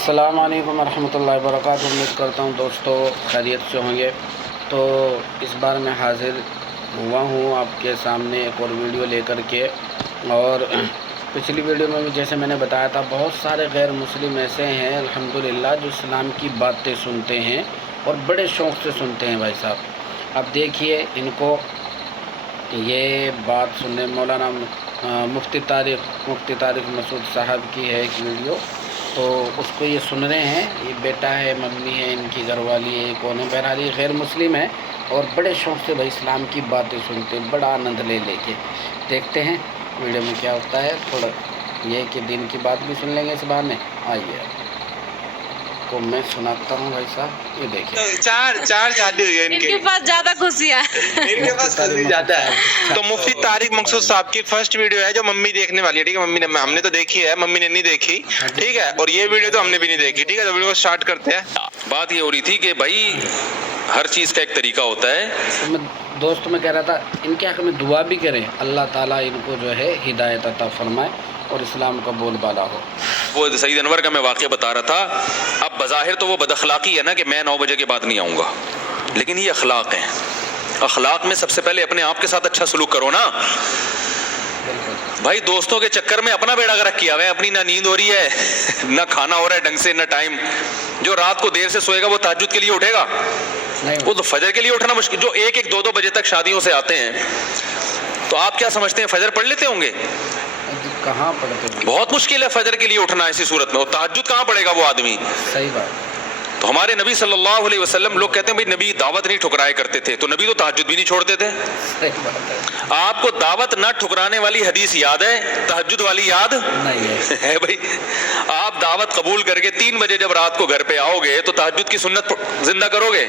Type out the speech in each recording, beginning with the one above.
السلام علیکم ورحمۃ اللہ وبرکاتہ۔ امید کرتا ہوں دوستوں خیریت سے ہوں گے۔ تو اس بار میں حاضر ہوا ہوں آپ کے سامنے ایک اور ویڈیو لے کر کے، اور پچھلی ویڈیو میں بھی جیسے میں نے بتایا تھا، بہت سارے غیر مسلم ایسے ہیں الحمدللہ جو اسلام کی باتیں سنتے ہیں اور بڑے شوق سے سنتے ہیں بھائی صاحب۔ اب دیکھیے ان کو یہ بات سننے مولانا مفتی طارق مسعود صاحب کی ہے ایک ویڈیو، تو اس کو یہ سن رہے ہیں، یہ بیٹا ہے، ممی ہے، ان کی گھر والی ہے، کون ہے، بہرحال یہ غیر مسلم ہے اور بڑے شوق سے بھائی اسلام کی باتیں سنتے ہیں، بڑا آنند لے کے۔ دیکھتے ہیں ویڈیو میں کیا ہوتا ہے، تھوڑا یہ کہ دین کی بات بھی سن لیں گے اس بہانے۔ آئیے کو میں سناتا ہوں بھائی صاحب، یہ دیکھیں۔ چار شادی ہوئی ہے ان کے پاس زیادہ خوشیاں ان کے پاس خوشی زیادہ ہے۔ تو مفتی طارق مسعود صاحب کی فرسٹ ویڈیو ہے جو ممی دیکھنے والی ہے، ٹھیک ہے؟ ممی نے، ہم نے تو دیکھی ہے، ممی نے نہیں دیکھی، ٹھیک ہے؟ اور یہ ویڈیو تو ہم نے بھی نہیں دیکھی، ٹھیک ہے؟ تو ویڈیو کو سٹارٹ کرتے ہیں۔ بات یہ ہو رہی تھی کہ بھائی ہر چیز کا ایک طریقہ ہوتا ہے۔ دوست میں کہہ رہا تھا ان کے حق میں دعا بھی کریں، اللہ تعالیٰ ان کو جو ہے ہدایت عطا فرمائے اور اسلام کا بول بالا ہو۔ وہ سعید انور کا میں واقعہ بتا رہا تھا۔ اب بظاہر تو وہ بد اخلاقی ہے نا کہ میں 9 بجے کے بعد نہیں آؤں گا، لیکن یہ اخلاق ہیں۔ اخلاق میں سب سے پہلے اپنے آپ کے ساتھ اچھا سلوک کرو نا بھائی۔ دوستوں کے چکر میں اپنا بیڑا غرق کیا ہوا ہے، اپنی نہ نیند ہو رہی ہے، نہ کھانا ہو رہا ہے ڈھنگ سے، نہ ٹائم۔ جو رات کو دیر سے سوئے گا وہ تہجد کے لیے اٹھے گا؟ وہ تو فجر کے لیے اٹھنا مشکل۔ جو 1-2 بجے تک شادیوں سے آتے ہیں، تو آپ کیا سمجھتے ہیں فجر پڑھ لیتے ہوں گے؟ کہاں پڑھتے ہیں؟ بہت مشکل ہے فجر کے لیے اٹھنا ایسی صورت میں، اور تہجد کہاں پڑھے گا وہ آدمی؟ صحیح بات۔ تو ہمارے نبی صلی اللہ علیہ وسلم، لوگ کہتے ہیں بھائی نبی دعوت نہیں ٹھکرایا کرتے تھے، تو نبی تو تہجد بھی نہیں چھوڑتے تھے۔ صحیح بات ہے۔ آپ کو دعوت نہ ٹھکرانے والی حدیث یاد ہے، تہجد والی یاد نہیں ہے بھائی؟ آپ دعوت قبول کر کے 3 بجے جب رات کو گھر پہ آؤ گے تو تہجد کی سنت زندہ کرو گے؟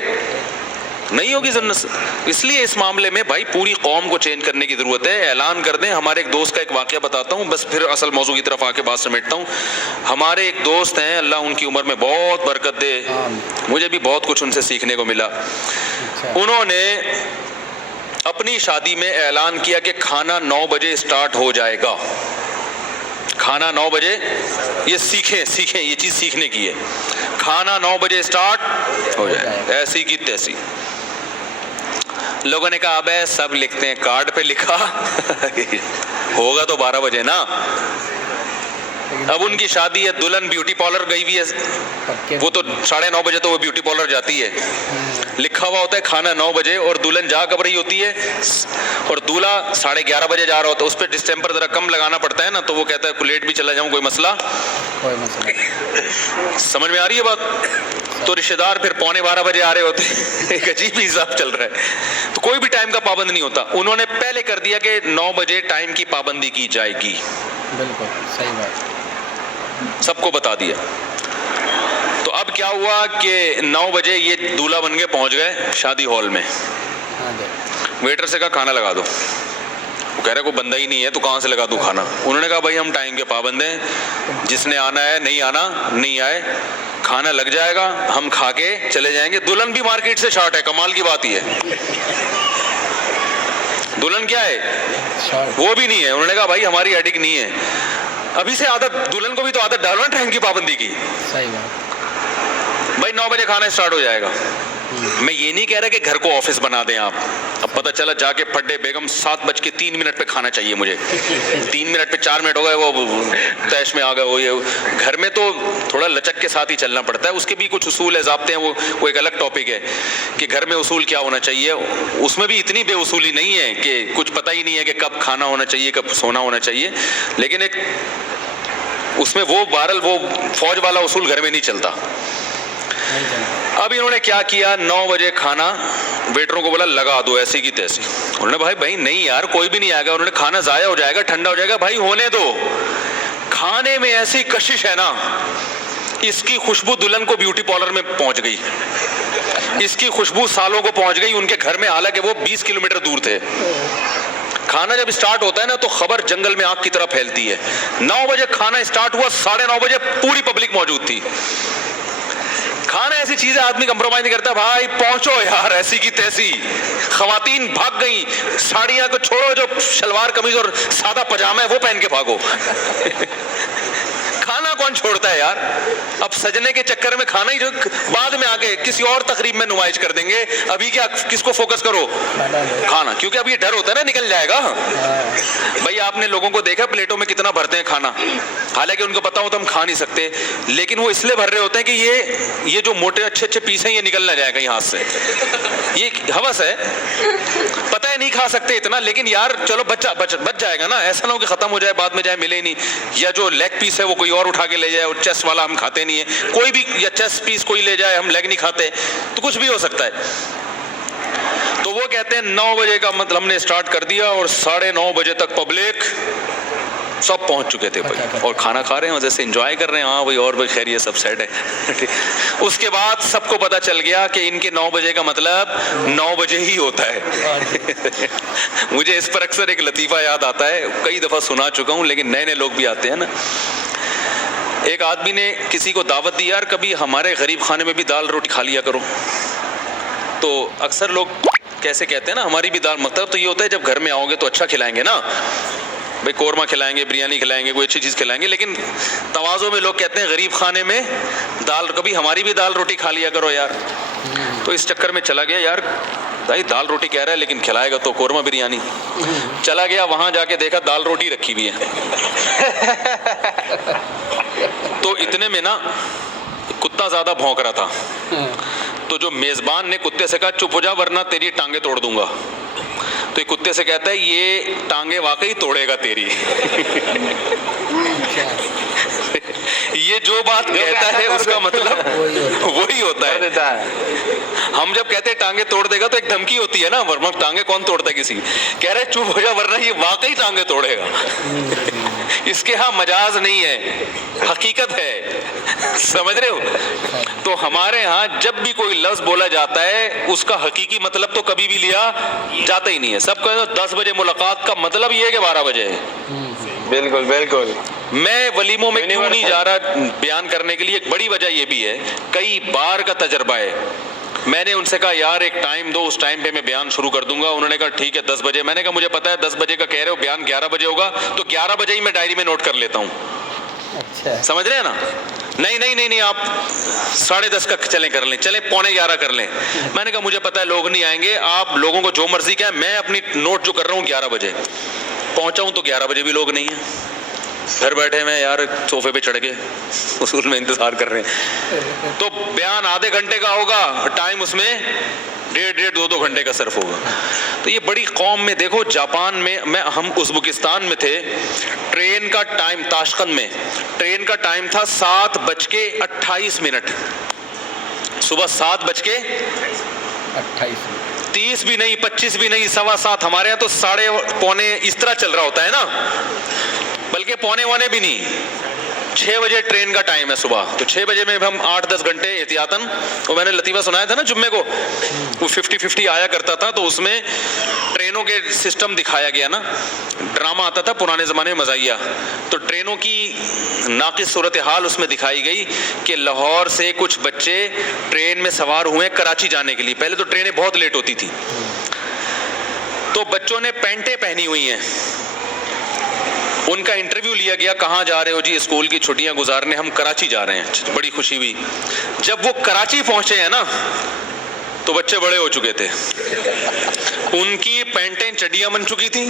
نہیں ہوگی سنت۔ اس لیے اس معاملے میں بھائی پوری قوم کو چینج کرنے کی ضرورت ہے۔ اعلان کر دیں۔ ہمارے ایک دوست کا ایک واقعہ بتاتا ہوں، بس پھر اصل موضوع کی طرف آ کے بات سمیٹتا ہوں۔ ہمارے ایک دوست ہیں، اللہ ان کی عمر میں بہت برکت دے، مجھے بھی بہت کچھ ان سے سیکھنے کو ملا۔ انہوں نے اپنی شادی میں اعلان کیا کہ کھانا 9 بجے اسٹارٹ ہو جائے گا۔ کھانا 9 بجے، یہ سیکھیں، یہ چیز سیکھنے کی ہے۔ کھانا 9 بجے اسٹارٹ ہو جائے، ایسی کی تیسی۔ لوگوں نے کہا ابے سب لکھتے ہیں، کارڈ پہ لکھا ہوگا تو 12 بجے نا۔ اب ان کی شادی ہے، دلہن بیوٹی پارلر گئی ہوئی ہے، وہ تو 9:30 بجے تو وہ بیوٹی پارلر جاتی ہے۔ لکھا ہوا ہوتا ہے کھانا 9 بجے، اور دلہن جا کب رہی ہوتی ہے، اور دولہا 11:30 بجے جا رہا ہوتا ہے۔ اس پہ ڈسٹمپر ذرا کم لگانا پڑتا ہے نا، تو وہ کہتا ہے لیٹ بھی چلا جاؤں کوئی مسئلہ؟ سمجھ میں آ رہی ہے بات؟ تو رشتہ دار پھر 11:45 بجے آ رہے ہوتے ہیں۔ ایک عجیب ہی حساب چل رہا ہے۔ تو کوئی بھی ٹائم کا پابند نہیں ہوتا۔ انہوں نے پہلے کر دیا کہ 9 بجے ٹائم کی پابندی کی جائے گی۔ بالکل صحیح بات، سب کو بتا دیا۔ تو اب کیا ہوا کہ 9 بجے یہ دولہا بن کے پہنچ گئے شادی ہال میں۔ ویٹر سے کہا کھانا لگا دو۔ وہ کہہ رہے کوئی بندہ ہی نہیں ہے تو کہاں سے لگا دوں کھانا؟ انہوں نے کہا بھائی ہم ٹائم کے پابند ہیں، جس نے آنا ہے، نہیں آنا نہیں آئے، کھانا لگ جائے گا، ہم کھا کے چلے جائیں گے۔ دلہن بھی مارکیٹ سے شارٹ ہے، کمال کی بات ہی ہے۔ دلہن کیا ہے؟ وہ بھی نہیں ہے۔ انہوں نے کہا بھائی ہماری ہیڈک نہیں ہے۔ ابھی سے عادت، دلہن کو بھی تو عادت ڈالو نا ٹائم کی پابندی کی۔ صحیح بات۔ بھائی 9 بجے کھانا اسٹارٹ ہو جائے گا۔ میں یہ نہیں کہہ رہا کہ گھر کو آفس بنا دیں آپ۔ اب پتہ چلا جا کے پھڈے بیگم 7:03 پہ کھانا چاہیے مجھے، 3 منٹ پہ 4 منٹ ہو گئے، وہ تیش میں آ گئے۔ وہ یہ گھر میں تو تھوڑا لچک کے ساتھ ہی چلنا پڑتا ہے، اس کے بھی کچھ اصول ہے، ضابطے ہیں، وہ ایک الگ ٹاپک ہے کہ گھر میں اصول کیا ہونا چاہیے۔ اس میں بھی اتنی بے اصولی نہیں ہے کہ کچھ پتہ ہی نہیں ہے کہ کب کھانا ہونا چاہیے، کب سونا ہونا چاہیے، لیکن ایک اس میں وہ بہرحال وہ فوج والا اصول گھر میں نہیں چلتا۔ اب انہوں نے کیا کیا، 9 بجے کھانا، ویٹروں کو بولا لگا دو ایسی کی تیسی۔ انہوں نے بھائی نہیں یار کوئی بھی نہیں آئے گا۔ انہوں نے کھانا ضائع ہو جائے گا، ٹھنڈا ہو جائے گا، بھائی ہونے دو۔ کھانے میں ایسی کشش ہے نا، اس کی خوشبو دلہن کو بیوٹی پارلر میں پہنچ گئی، اس کی خوشبو سالوں کو پہنچ گئی ان کے گھر میں، حالانکہ وہ 20 کلومیٹر دور تھے۔ کھانا جب اسٹارٹ ہوتا ہے نا تو خبر جنگل میں آگ کی طرح پھیلتی ہے۔ 9 بجے کھانا اسٹارٹ ہوا، 9:30 بجے پوری پبلک موجود تھی۔ کھانا ایسی چیز ہے آدمی کمپرومائز نہیں کرتا، بھائی پہنچو یار ایسی کی تیسی۔ خواتین بھاگ گئیں، ساڑیاں کو چھوڑو، جو شلوار قمیض اور سادہ پاجامہ ہے وہ پہن کے بھاگو۔ کھانا کون कौन छोड़ता है यार। अब सजने के चक्कर में खाना ही जो बाद में आके किसी और तकरीब में नुमाइश कर देंगे, अभी क्या किसको फोकस करो, खाना, क्योंकि अब ये डर होता है ना निकल जाएगा। भाई आपने लोगों को देखा प्लेटों में कितना भरते हैं खाना, हालांकि उनको पता हो तो हम खा नहीं सकते, लेकिन वो इसलिए भर रहे होते हैं कि ये जो मोटे अच्छे अच्छे पीस हैं ये निकल ना जाए कहीं हाथ से, ये हवस है, पता है नहीं खा सकते इतना, लेकिन यार चलो बच जाएगा ना, ऐसा ना हो कि खत्म हो जाए बाद में जाए मिले नहीं, या जो लेग पीस है वो कोई और उठा के ले जाए, और चेस्ट वाला हम खाते नहीं है, कोई भी, या चेस्ट पीस कोई ले जाए, हम लेग नहीं खाते, तो कुछ भी हो सकता है। तो वो कहते हैं 9 बजे का मतलब हमने स्टार्ट कर दिया और 9:30 बजे तक पब्लिक सब पहुंच चुके थे भाई, और खाना खा रहे हैं, जैसे एंजॉय कर रहे हैं। हाँ भाई, और भाई खैर ये सब सेट है। उसके बाद सबको पता चल गया कि इनके 9 बजे का मतलब 9 बजे ही होता है। मुझे इस पर अक्सर एक लतीफ़ा याद आता है, कई दफ़ा सुना चुका हूँ, लेकिन नए नए लोग भी आते हैं ना। एक आदमी ने किसी को दावत दी, यार कभी हमारे गरीब खाने में भी दाल रोटी खा लिया करो। तो अक्सर लोग कैसे कहते हैं ना, हमारी भी दाल, मतलब तो ये होता है जब घर में आओगे तो अच्छा खिलाएंगे ना भाई, कोरमा खिलाएंगे, बिरयानी खिलाएंगे, कोई अच्छी चीज़ खिलाएंगे, लेकिन तवाज़ो में लोग कहते हैं गरीब खाने में दाल, कभी हमारी भी दाल रोटी खा लिया करो यार। तो इस चक्कर में चला गया, यार भाई दाल रोटी कह रहा है लेकिन खिलाएगा तो कोरमा बिरयानी। चला गया, वहाँ जाके देखा दाल रोटी रखी हुई है। तो इतने में ना कुत्ता ज़्यादा भौंक रहा था, तो जो मेज़बान ने कुत्ते से कहा चुप हो जा वरना तेरी टांगे तोड़ दूंगा। तो ये कुत्ते से कहता है ये टांगे वाकई तोड़ेगा तेरी। ये जो बात कहता है उसका मतलब वही होता है। हम जब कहते हैं टांगे तोड़ देगा तो एक धमकी होती है ना, वरना टांगे कौन तोड़ता है किसी, कह रहे चुप हो जा वरना ये वाकई टांगे तोड़ेगा। इसके यहाँ मजाज नहीं है, हकीकत है, समझ रहे हो। तो हमारे यहाँ जब भी कोई लफ्ज बोला जाता है उसका हकीकी मतलब तो कभी भी लिया जाता ही नहीं है। सब कहते हैं 10 बजे मुलाकात का मतलब ये है कि 12 बजे है। बिल्कुल बिल्कुल। मैं वलीमों में क्यों नहीं जा रहा बयान करने के लिए, एक बड़ी वजह ये भी है, कई बार का तजर्बा है। मैंने उनसे कहा यार एक टाइम दो, उस टाइम पे मैं बयान शुरू कर दूंगा। उन्होंने कहा ठीक है 10 बजे। मैंने कहा मुझे पता है 10 बजे का कह रहे हो, बयान 11 बजे होगा, तो 11 बजे ही मैं डायरी में नोट कर लेता हूँ। अच्छा, समझ रहे हैं ना। नहीं आप 10:30 का चलें कर लें, चलें 11:15 कर लें। मैंने कहा मुझे पता है लोग नहीं आएंगे, आप लोगों को जो मर्जी क्या, मैं अपनी नोट जो कर रहा हूँ 11 बजे पहुंचा हूँ, तो 11 बजे भी लोग नहीं है। घर बैठे मैं यार सोफे पे चढ़ के उसूल में इंतजार कर रहे हैं। तो बयान आधे घंटे का होगा, टाइम उसमें 1.5 2 घंटे का सर्फ होगा। तो ये बड़ी कौम में देखो, जापान में हम उज़्बेकिस्तान में थे, ट्रेन का टाइम ताशकंद में ट्रेन का टाइम था 7:28, सुबह 7:28, 30 भी नहीं, 25 भी नहीं, 7:15। हमारे यहाँ तो 7:45 इस तरह चल रहा होता है ना, बल्कि 7:45 भी नहीं, 6 बजे ट्रेन का टाइम है सुबह। तो 6 बजे में हम 8-10 घंटे एहतियातन, वो मैंने लतीफ़ा सुनाया था ना जुम्मे को, वो 50-50 आया करता था, तो उसमें ट्रेनों के सिस्टम दिखाया गया ना, ड्रामा आता था पुराने ज़माने में, मज़ाहिया। तो ट्रेनों की नाक़िस सूरत हाल उसमें दिखाई गई कि लाहौर से कुछ बच्चे ट्रेन में सवार हुए कराची जाने के लिए। पहले तो ट्रेनें बहुत लेट होती थी, तो बच्चों ने पैंटें पहनी हुई हैं। उनका इंटरव्यू लिया गया, कहाँ जा रहे हो जी, स्कूल की छुट्टियां गुजारने, हम कराची जा रहे हैं। बड़ी खुशी हुई। जब वो कराची पहुंचे हैं ना, तो बच्चे बड़े हो चुके थे, उनकी पैंटें चड्डियां बन चुकी थी,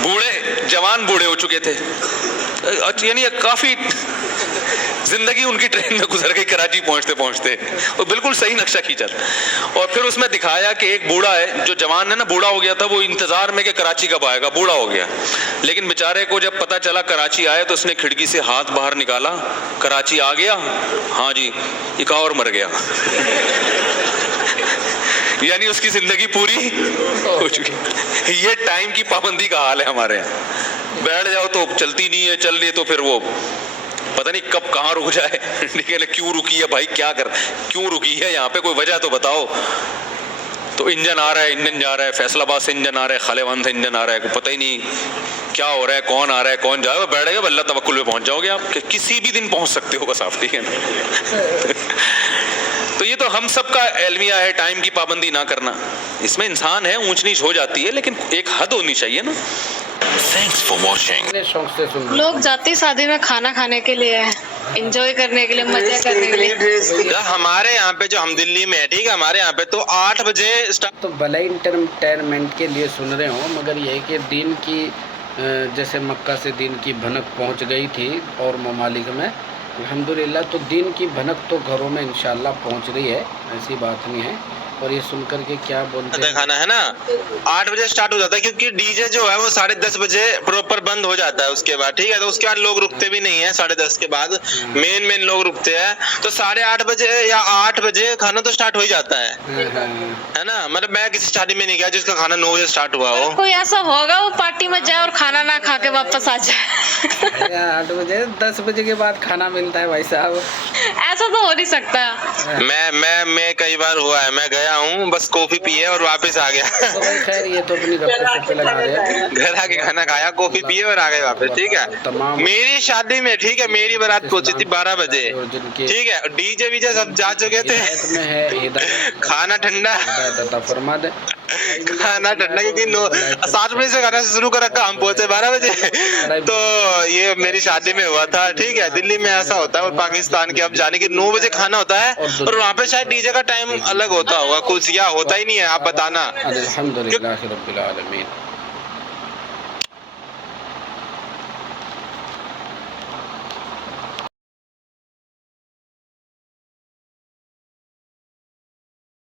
बूढ़े जवान बूढ़े हो चुके थे, यानी काफी जिंदगी उनकी ट्रेन में गुजर गई कराची पहुंचते पहुंचते। और बिल्कुल सही नक्शा खींचा। और फिर उसमें दिखाया कि एक बूढ़ा है, जो जवान है ना, बूढ़ा हो गया था, वो इंतजार में कि कराची कब आएगा, बूढ़ा हो गया। लेकिन बेचारे को जब पता चला कराची आए, तो उसने खिड़की से हाथ बाहर निकाला, कराची आ गया, हाँ जी, एक और मर गया। यानी उसकी जिंदगी पूरी हो चुकी। ये टाइम की पाबंदी का हाल है हमारे यहाँ। बैठ जाओ तो चलती नहीं है, चल रही है तो फिर वो पता नहीं कब कहाँ रुक जाए। ठीक है, क्यों रुकी है भाई, क्या कर, क्यों रुकी है यहाँ पे, कोई वजह तो बताओ। तो इंजन आ रहा है, इंजन जा रहा है, फैसलाबाद से इंजन आ रहा है, खालिवान से इंजन आ रहा है, पता ही नहीं क्या हो रहा है, कौन आ रहा है, कौन जा रहा है। बैठ गए, अल्लाह तवक्कुल पे पहुँच जाओगे आप, किसी भी दिन पहुँच सकते हो बस आप, ठीक है ना। तो ये तो हम सब का अलमिया है, टाइम की पाबंदी ना करना। इसमें इंसान है, ऊंच नीच हो जाती है, लेकिन एक हद होनी चाहिए ना। Thanks for watching. कितने शौक से सुन रहे लोग जाते शादी में खाना खाने के लिए, एंजॉय करने के लिए, मजा करने के लिए। हमारे यहाँ पे जो हम दिल्ली में है, ठीक है, हमारे यहाँ पे तो 8 बजे स्टार्ट। तो भले इंटरटेनमेंट के लिए सुन रहे हो, मगर यह है कि दिन की जैसे मक्का से दिन की भनक पहुंच गई थी और ममालिक में अल्हम्दुलिल्लाह, तो दिन की भनक तो घरों में इंशाल्लाह पहुंच रही है, ऐसी बात नहीं है। और ये सुन करके क्या बोलते हैं, खाना है ना 8 बजे स्टार्ट हो जाता है, क्योंकि डीजे जो है वो 10:30 बजे प्रॉपर बंद हो जाता है उसके बाद, ठीक है। तो उसके बाद लोग रुकते भी नहीं है, 10:30 के बाद मेन लोग रुकते हैं। तो 8:30 बजे या 8 बजे खाना तो स्टार्ट हो ही जाता है ना। मतलब मैं किसी शादी में नहीं गया जिसका खाना 9 बजे स्टार्ट हुआ हो। कोई ऐसा होगा वो पार्टी में जाए और खाना ना खा के वापस आ जाए। 8 बजे 10 बजे के बाद खाना मिलता है भाई साहब, ऐसा तो हो नहीं सकता। मैं कई बार हुआ है, मैं गया हूँ, बस कॉफी पिए और वापस आ गया। तो भाई खैर ये तो अपनी गप्पे सप्पे लगा रहे हैं, घर आके खाना खाया, कॉफी पिए और आ गए वापस, ठीक है। तमाम मेरी शादी में, ठीक है, मेरी बारात पहुंची थी 12 बजे, और जिनके ठीक है, डीजे वीजे सब जा चुके थे, हिदायत में है, हिदायत खाना ठंडा, हिदायत अता फरमा दे। खाना ठंडा, क्योंकि 7 बजे से खाना शुरू कर रखा, हम पहुंचे 12 बजे। तो ये मेरी शादी में हुआ था, ठीक है। दिल्ली में ऐसा होता है, और पाकिस्तान के अब जाने की 9 बजे खाना होता है, और वहाँ पे शायद डीजे का टाइम अलग होता होगा कुछ, या होता ही नहीं है, आप बताना। अल्हम्दुलिल्लाह रब्बिल आलमीन।